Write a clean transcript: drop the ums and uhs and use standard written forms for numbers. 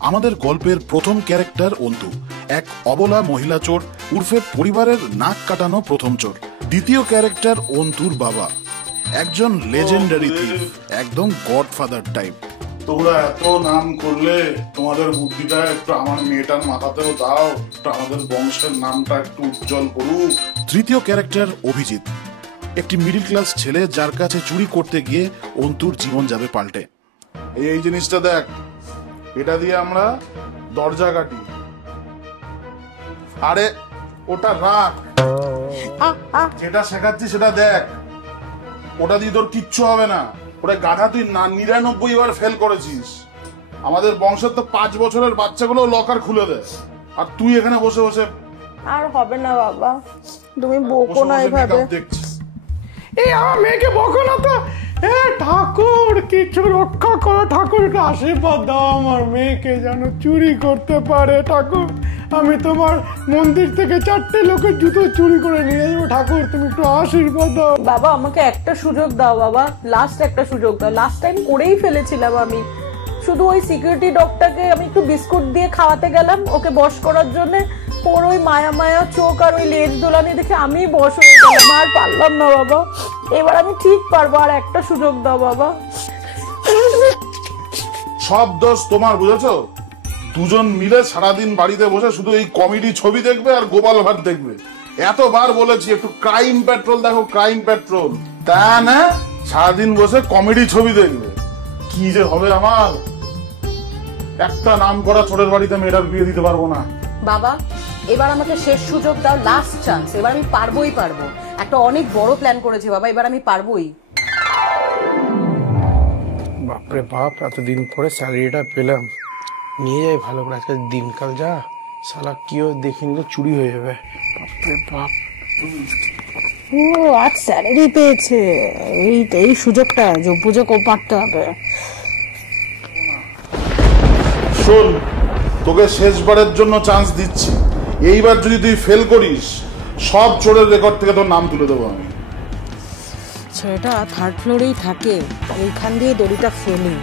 আমাদের গল্পের প্রথম ক্যারেক্টার অন্তু, এক অবলা মহিলা চোর উর্ফে পরিবারের নাক কাটানো প্রথম চোর। দ্বিতীয় ক্যারেক্টার অন্তুর বাবা, একজন লেজেন্ডারি থিফ, একদম গডফাদার টাইপ। তোমরা এত নাম করলে, তোমাদের বুদ্ধিটা একটু আমার মেয়েটার মাথাতেও দাও, আমাদের বংশের নামটা একটু উজ্জ্বল করুক। তৃতীয় ক্যারেক্টার অভিজিৎ, একটি মিডল ক্লাস ছেলে যার কাছে চুরি করতে গিয়ে অন্তুর জীবন যাবে পাল্টে। এই জিনিসটা দেখ, এটা দিয়ে আমরা দরজা কাটি। আরে ওটা রাখ, যেটা শেখাচ্ছি সেটা দেখ। ওটা দিয়ে তোর কিচ্ছু হবে না। ওটা গাধা, তুই 99 বার ফেল করেছিস। আমাদের বংশের তো 5 বছরের বাচ্চাগুলো লকার খুলে দেয়, আর তুই এখানে বসে বসে। আর হবে না বাবা, তুমি বকো না এভাবে। এই আমার মেয়েকে বকো না তো। ঠাকুর কিছু রক্ষা করো, ঠাকুরকে আশীর্বাদ দাও আমার মেয়েকে যেন চুরি করতে পারে। ঠাকুর, আমি তোমার মন্দির থেকে 4টে লোকের জুতো চুরি করে নিয়ে যাবো। ঠাকুর, তুমি একটু আশীর্বাদ দাও। বাবা আমাকে একটা সুযোগ দাও বাবা, লাস্ট একটা সুযোগ দাও। লাস্ট টাইম করেই ফেলেছিলাম আমি। শুধু ওই সিকিউরিটি ডগটাকে আমি একটু বিস্কুট দিয়ে খাওয়াতে গেলাম ওকে বশ করার জন্য। ওর ওই মায়া মায়া চোখ আর ওই লেজ দোলানি দেখে আমি বশ হয়ে গেলাম, আর পারলাম না বাবা। এবার আমি ঠিক পারবো, আর একটা সুযোগ দাও বাবা। সব দোষ তোমার, বুঝেছো? দুজন মিলে সারাদিন বাড়িতে বসে শুধু এই কমেডি ছবি দেখবে আর গোপাল ভাট দেখবে। এতবার বলেছি একটু ক্রাইম পেট্রোল দেখো, ক্রাইম পেট্রোল, তা না সারাদিন বসে কমেডি ছবি দেখবে। কি যে হবে আমার, একটা নাম করা ছোটের বাড়িতে মেয়েটার বিয়ে দিতে পারবো না। বাবা এবার আমাকে শেষ সুযোগ দাও, লাস্ট চান্স। এবার আমি পারবোই পারবো। একটা অনেক বড় প্ল্যান করেছি বাবা, এবার আমি পারবোই। বাপরে বাপ, এতদিন পরে স্যালারিটা পেলাম, নিয়ে যাই ভালো করে। আজকে দিনকাল যা, শালা কেউ দেখে নিলে চুরি হয়ে যাবে। বাপরে বাপ। ও আজ স্যালারি পেয়েছে, এই সুযোগটা পুজো মারতে হবে। শোন, তোকে শেষবারের জন্য চান্স দিচ্ছি। এইবার যদি তুই ফেল করিস, সব চোরের রেকর্ড থেকে তোর নাম তুলে দেবো আমি। ছেলেটা 3rd ফ্লোরেই থাকে, এইখান দিয়ে দড়িটা ফেলি।